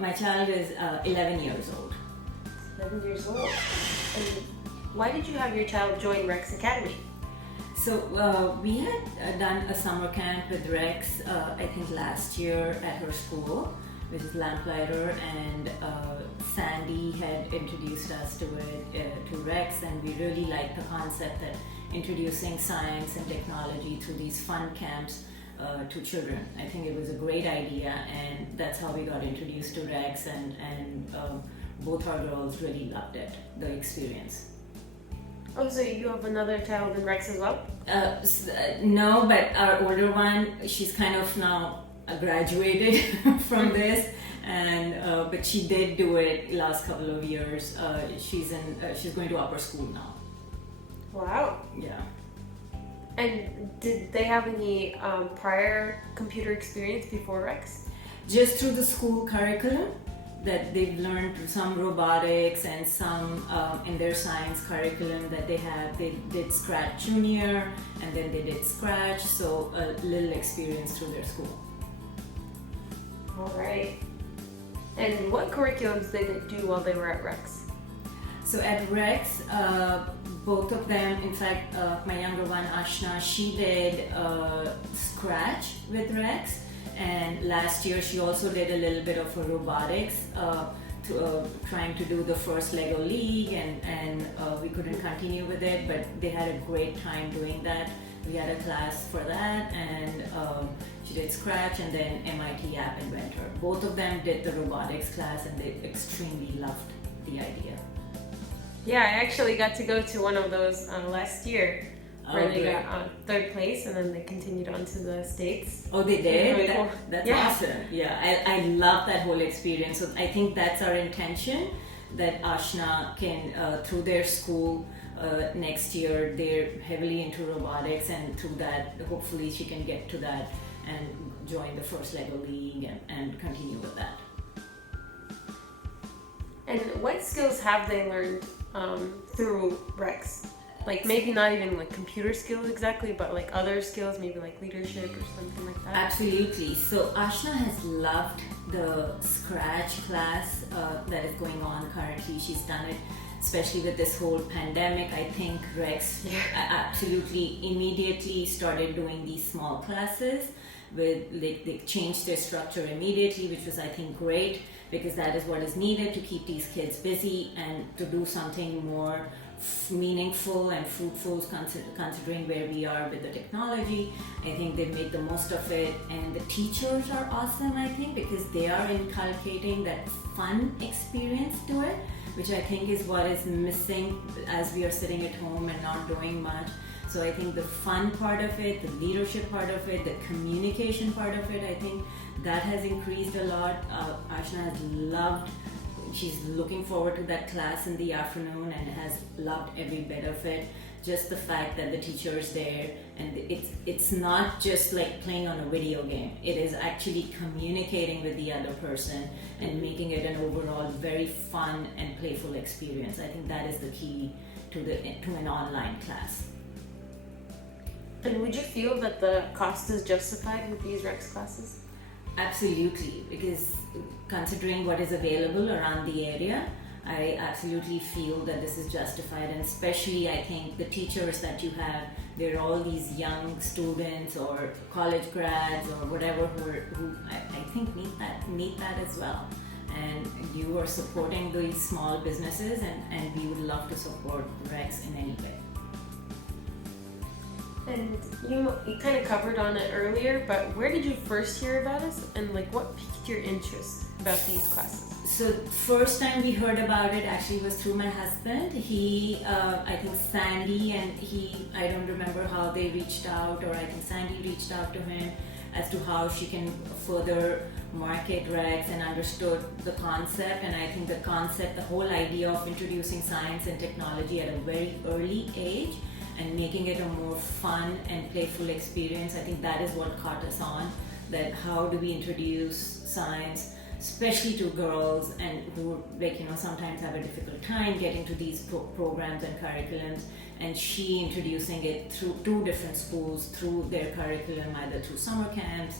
My child is 11 years old. 11 years old. And why did you have your child join Rex Academy? So we had done a summer camp with Rex, I think last year at her school, which is Lamplighter, and Sandy had introduced us to it, to Rex, and we really liked the concept that introducing science and technology through these fun camps to children. I think it was a great idea, and that's how we got introduced to Rex, and both our girls really loved it, the experience. Oh, so you have another child in Rex as well? No, but our older one, she's kind of now graduated from this, and but she did do it last couple of years. She's going to upper school now. Wow. Yeah. And did they have any prior computer experience before Rex? Just through the school curriculum, that they've learned some robotics and some in their science curriculum that they have. They did Scratch Junior and then they did Scratch, so a little experience through their school. All right. And what curriculums did they do while they were at Rex? So at Rex, both of them, in fact, my younger one, Ashna, she did Scratch with Rex. And last year she also did a little bit of robotics, trying to do the first Lego League, and we couldn't continue with it, but they had a great time doing that. We had a class for that, and she did Scratch and then MIT App Inventor. Both of them did the robotics class, and they extremely loved the idea. Yeah, I actually got to go to one of those last year. Where they got third place, and then they continued on to the States. Oh, they did? Really cool. That's awesome. Yeah, I love that whole experience. So I think that's our intention, that Ashna can, through their school next year, they're heavily into robotics, and through that, hopefully she can get to that and join the first Lego League and continue with that. And what skills have they learned through Rex? Like maybe not even like computer skills exactly, but like other skills, maybe like leadership or something like that. Absolutely. So Ashna has loved the Scratch class that is going on currently. She's done it, especially with this whole pandemic. I think Rex absolutely immediately started doing these small classes with they changed their structure immediately, which was, I think, great, because that is what is needed to keep these kids busy and to do something more meaningful and fruitful, considering where we are with the technology. I think they make the most of it, and the teachers are awesome, I think, because they are inculcating that fun experience to it, which I think is what is missing as we are sitting at home and not doing much. So I think the fun part of it, the leadership part of it, the communication part of it, I think that has increased a lot. Ashna has loved, she's looking forward to that class in the afternoon and has loved every bit of it. Just the fact that the teacher is there, and it's not just like playing on a video game. It is actually communicating with the other person and making it an overall very fun and playful experience. I think that is the key to an online class. And would you feel that the cost is justified with these Rex classes? Absolutely, because considering what is available around the area, I absolutely feel that this is justified, and especially I think the teachers that you have, they're all these young students or college grads or whatever who I think need that as well. And you are supporting these small businesses, and we would love to support Rex in any way. And you kind of covered on it earlier, but where did you first hear about us, and like what piqued your interest about these classes? So first time we heard about it actually was through my husband. He, I think Sandy and I don't remember how they reached out, or I think Sandy reached out to him as to how she can further market Rex, and understood the concept. And I think the concept, the whole idea of introducing science and technology at a very early age and making it a more fun and playful experience, I think that is what caught us on, that how do we introduce science, especially to girls and who sometimes have a difficult time getting to these programs and curriculums, and she introducing it through two different schools, through their curriculum, either through summer camps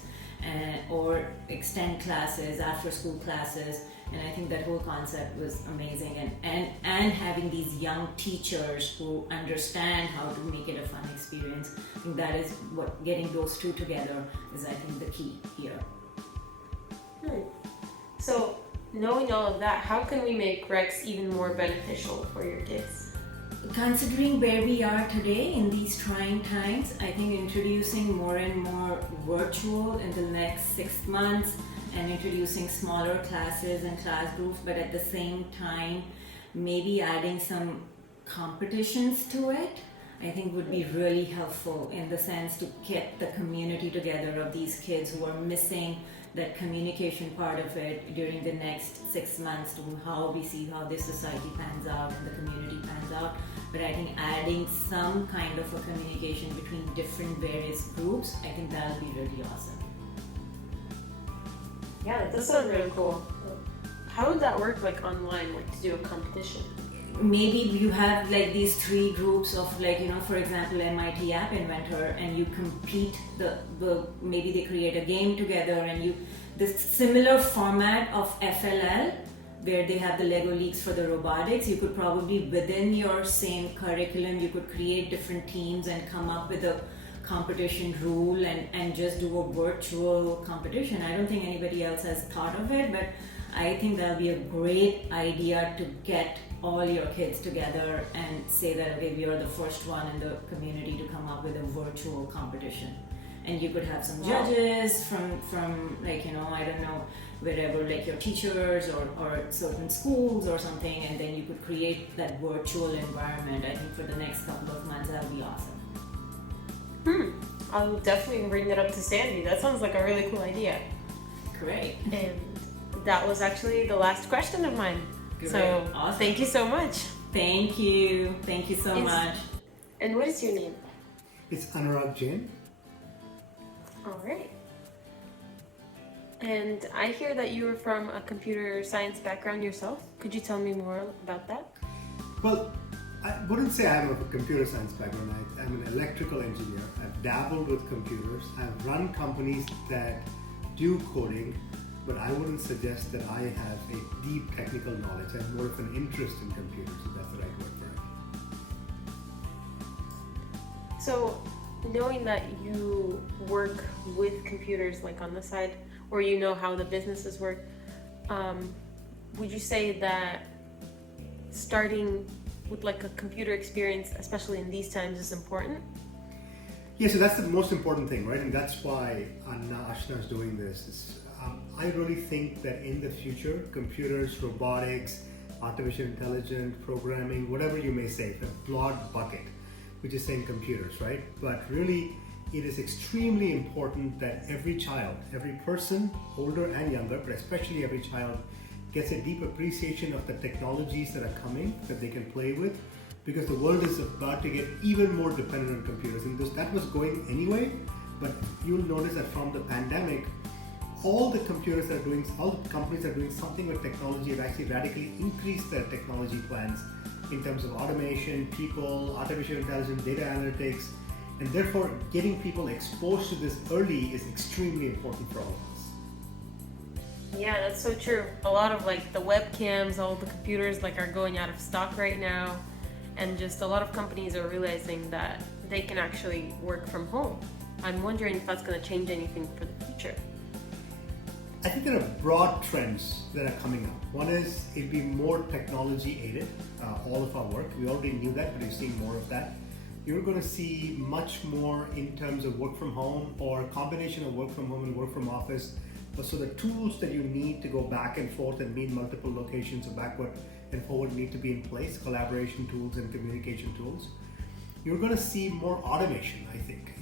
or extend classes, after school classes. And I think that whole concept was amazing, and having these young teachers who understand how to make it a fun experience. I think that is what, getting those two together is, I think, the key here. So knowing all of that, how can we make Rex even more beneficial for your kids? Considering where we are today in these trying times, I think introducing more and more virtual in the next 6 months, and introducing smaller classes and class groups, but at the same time maybe adding some competitions to it, I think would be really helpful, in the sense to get the community together of these kids who are missing that communication part of it during the next 6 months, to how we see how this society pans out and the community pans out. But I think adding some kind of a communication between different various groups, I think that would be really awesome. Yeah, that does sound really cool. How would that work, like online, like to do a competition? Maybe you have like these 3 groups of, like, for example, MIT App Inventor, and you compete maybe they create a game together, and this similar format of FLL, where they have the Lego Leagues for the robotics. You could probably, within your same curriculum, you could create different teams and come up with a competition rule and just do a virtual competition. I don't think anybody else has thought of it, but I think that'll be a great idea to get all your kids together and say that, okay, we are the first one in the community to come up with a virtual competition. And you could have some judges from like, I don't know, wherever, like your teachers or certain schools or something, and then you could create that virtual environment. I think for the next couple of months, that would be awesome. I'll definitely bring that up to Sandy. That sounds like a really cool idea. Great. And that was actually the last question of mine. Great. So Awesome. Thank you so much. Thank you so much. And what is your name? It's Anurag Jain. All right. And I hear that you were from a computer science background yourself. Could you tell me more about that? Well, I wouldn't say I have a computer science background. I'm an electrical engineer. I've dabbled with computers. I've run companies that do coding, but I wouldn't suggest that I have a deep technical knowledge. I have more of an interest in computers, if that's the right word for it. So, knowing that you work with computers like on the side, or you know how the businesses work, would you say that starting with like a computer experience, especially in these times, is important? Yeah, so that's the most important thing, right? And that's why Ashna is doing this. I really think that in the future, computers, robotics, artificial intelligence, programming, whatever you may say, a broad bucket, which is saying computers, right? But really, it is extremely important that every child, every person, older and younger, but especially every child, gets a deep appreciation of the technologies that are coming, that they can play with, because the world is about to get even more dependent on computers. And that was going anyway, but you'll notice that from the pandemic, all the companies that are doing something with technology have actually radically increased their technology plans in terms of automation, people, artificial intelligence, data analytics, and therefore getting people exposed to this early is extremely important for all of us. Yeah, that's so true. A lot of like the webcams, all the computers like are going out of stock right now, and just a lot of companies are realizing that they can actually work from home. I'm wondering if that's going to change anything for the future. I think there are broad trends that are coming up. One is it'd be more technology aided, all of our work. We already knew that, but we're seeing more of that. You're going to see much more in terms of work from home, or a combination of work from home and work from office. So the tools that you need to go back and forth and meet multiple locations, or backward and forward, need to be in place, collaboration tools and communication tools. You're going to see more automation, I think.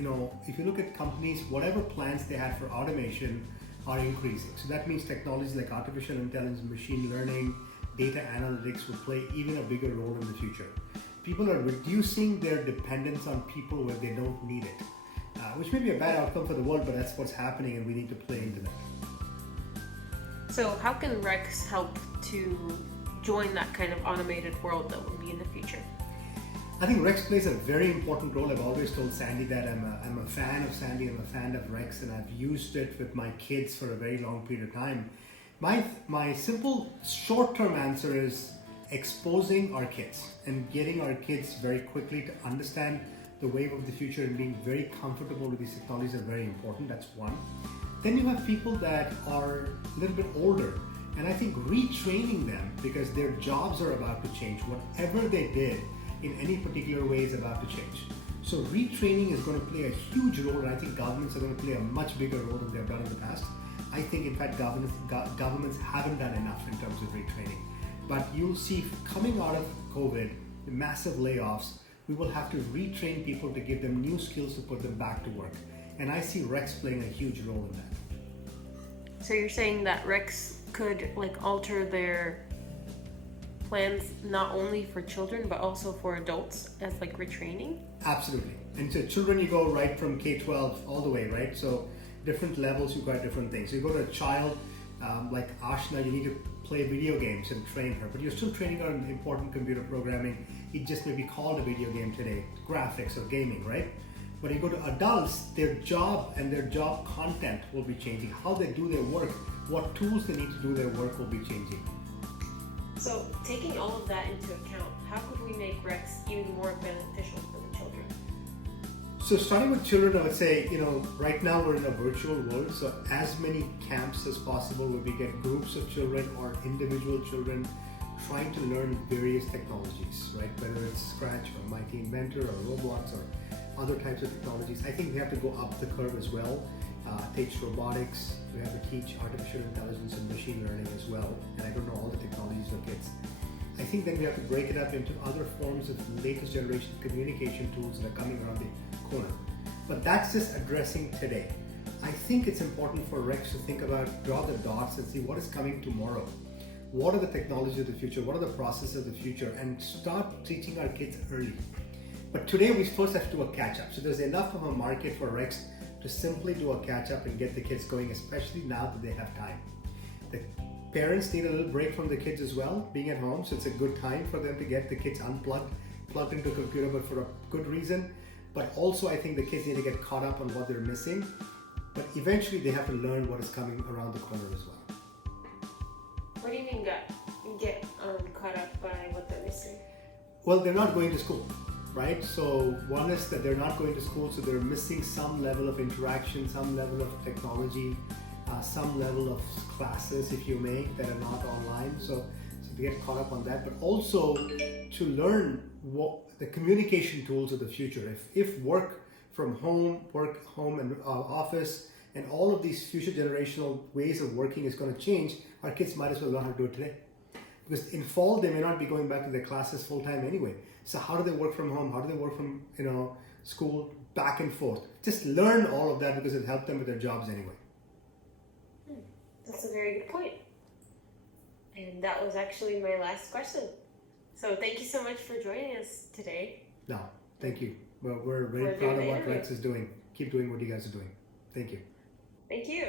If you look at companies, whatever plans they had for automation are increasing. So that means technologies like artificial intelligence, machine learning, data analytics will play even a bigger role in the future. People are reducing their dependence on people where they don't need it, which may be a bad outcome for the world, but that's what's happening, and we need to play into that. So how can Rex help to join that kind of automated world that will be in the future? I think Rex plays a very important role. I've always told Sandy that I'm a fan of Sandy, I'm a fan of Rex, and I've used it with my kids for a very long period of time. My simple short-term answer is exposing our kids and getting our kids very quickly to understand the wave of the future and being very comfortable with these technologies are very important. That's one. Then you have people that are a little bit older, and I think retraining them because their jobs are about to change. Whatever they did in any particular way is about to change. So retraining is going to play a huge role, and I think governments are going to play a much bigger role than they've done in the past. I think, in fact, governments haven't done enough in terms of retraining. But you'll see coming out of COVID, the massive layoffs, we will have to retrain people to give them new skills to put them back to work. And I see Rex playing a huge role in that. So you're saying that Rex could like alter their plans not only for children but also for adults as like retraining? Absolutely. And so children, you go right from K-12 all the way, right? So different levels, you've got different things. So you go to a child like Ashna, you need to play video games and train her, but you're still training her on important computer programming. It just may be called a video game today, graphics or gaming, right? When you go to adults, their job and their job content will be changing. How they do their work, what tools they need to do their work will be changing. So taking all of that into account, how could we make Rex even more beneficial for the children? So starting with children, I would say, right now we're in a virtual world, so as many camps as possible where we get groups of children or individual children trying to learn various technologies, right? Whether it's Scratch or Mighty Inventor or Roblox or other types of technologies. I think we have to go up the curve as well. Teach robotics, we have to teach artificial intelligence and machine learning as well. And I don't know all the technologies for kids. I think then we have to break it up into other forms of latest generation communication tools that are coming around the corner. But that's just addressing today. I think it's important for Rex to think about, draw the dots and see what is coming tomorrow. What are the technologies of the future? What are the processes of the future? And start teaching our kids early. But today we first have to do a catch up. So there's enough of a market for Rex to simply do a catch up and get the kids going, especially now that they have time. The parents need a little break from the kids as well, being at home. So it's a good time for them to get the kids unplugged, plugged into a computer, but for a good reason. But also I think the kids need to get caught up on what they're missing. But eventually they have to learn what is coming around the corner as well. What do you mean get caught up by what they're missing? Well, they're not going to school, right? So one is that they're not going to school, so they're missing some level of interaction, some level of technology, some level of classes, if you may, that are not online. So to get caught up on that, but also to learn what the communication tools of the future. If work from home, and office, and all of these future generational ways of working is going to change, our kids might as well learn how to do it today. Because in fall, they may not be going back to their classes full time anyway. So how do they work from home? How do they work from school back and forth? Just learn all of that because it helped them with their jobs anyway. That's a very good point. And that was actually my last question. So thank you so much for joining us today. No, thank you. Well, we're very proud of what Rex is doing. Keep doing what you guys are doing. Thank you. Thank you.